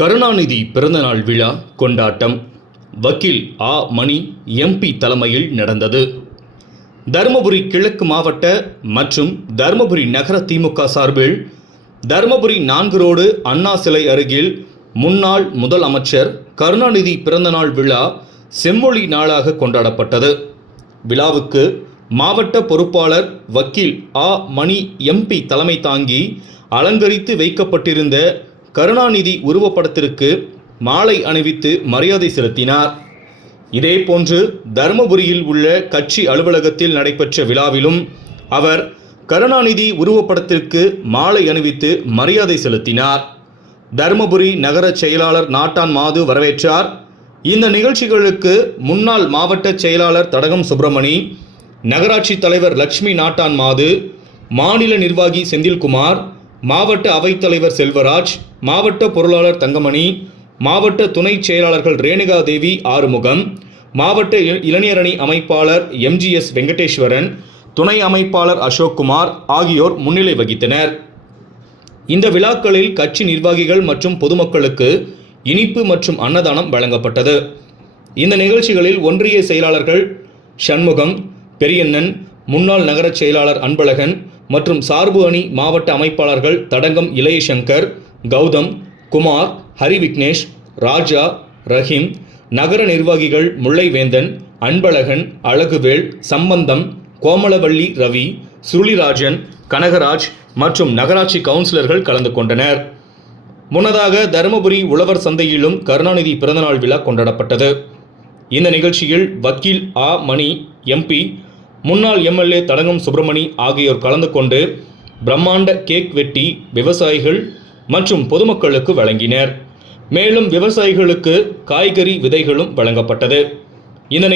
கருணாநிதி பிறந்தநாள் விழா கொண்டாட்டம். வக்கீல் ஆ. மணி எம்பி தலைமையில் நடந்தது. தருமபுரி கிழக்கு மாவட்ட மற்றும் தருமபுரி நகர திமுக சார்பில் தருமபுரி நான்கு ரோடு அண்ணா சிலை அருகில் முன்னாள் முதல் அமைச்சர் கருணாநிதி பிறந்தநாள் விழா செம்மொழி நாளாக கொண்டாடப்பட்டது. விழாவுக்கு மாவட்ட பொறுப்பாளர் வக்கீல் ஆ. மணி எம்பி தலைமை தாங்கி அலங்கரித்து வைக்கப்பட்டிருந்த கருணாநிதி உருவப்படத்திற்கு மாலை அணிவித்து மரியாதை செலுத்தினார். இதேபோன்று தருமபுரியில் உள்ள கட்சி அலுவலகத்தில் நடைபெற்ற விழாவிலும் அவர் கருணாநிதி உருவப்படத்திற்கு மாலை அணிவித்து மரியாதை செலுத்தினார். தருமபுரி நகர செயலாளர் நாட்டான் மாது வரவேற்றார். இந்த நிகழ்ச்சிகளுக்கு முன்னாள் மாவட்ட செயலாளர் தடகம் சுப்பிரமணி நகராட்சி தலைவர் லட்சுமி நாட்டான் மாது மாநில நிர்வாகி செந்தில்குமார் மாவட்ட அவைத்தலைவர் செல்வராஜ் மாவட்ட பொருளாளர் தங்கமணி மாவட்ட துணை செயலாளர்கள் ரேணுகா தேவி ஆறுமுகம் மாவட்ட இள- இளைஞரணி அமைப்பாளர் எம்ஜிஎஸ் வெங்கடேஸ்வரன் துணை அமைப்பாளர் அசோக்குமார் ஆகியோர் முன்னிலை வகித்தனர். இந்த விழாக்களில் கட்சி நிர்வாகிகள் மற்றும் பொதுமக்களுக்கு இனிப்பு மற்றும் அன்னதானம் வழங்கப்பட்டது. இந்த நிகழ்ச்சிகளில் ஒன்றிய செயலாளர்கள் சண்முகம் பெரியண்ணன் முன்னாள் நகரச் செயலாளர் அன்பழகன் மற்றும் சார்பு அணி மாவட்ட அமைப்பாளர்கள் தடங்கம் இளையசங்கர் கௌதம் குமார் ஹரி விக்னேஷ் ராஜா ரஹீம் நகர நிர்வாகிகள் முல்லைவேந்தன் அன்பழகன் அழகுவேல் சம்பந்தம் கோமலவள்ளி ரவி சுருளிராஜன் கனகராஜ் மற்றும் நகராட்சி கவுன்சிலர்கள் கலந்து கொண்டனர். முன்னதாக தருமபுரி உழவர் சந்தையிலும் கருணாநிதி பிறந்தநாள் விழா கொண்டாடப்பட்டது. இந்த நிகழ்ச்சியில் வக்கீல் ஆ. மணி எம்பி முன்னாள் எம்எல்ஏ தடங்கம் சுப்பிரமணி ஆகியோர் கலந்து கொண்டு பிரம்மாண்ட கேக் வெட்டி விவசாயிகள் மற்றும் பொதுமக்களுக்கு வழங்கினர். மேலும் விவசாயிகளுக்கு காய்கறி விதைகளும் வழங்கப்பட்டது. இந்த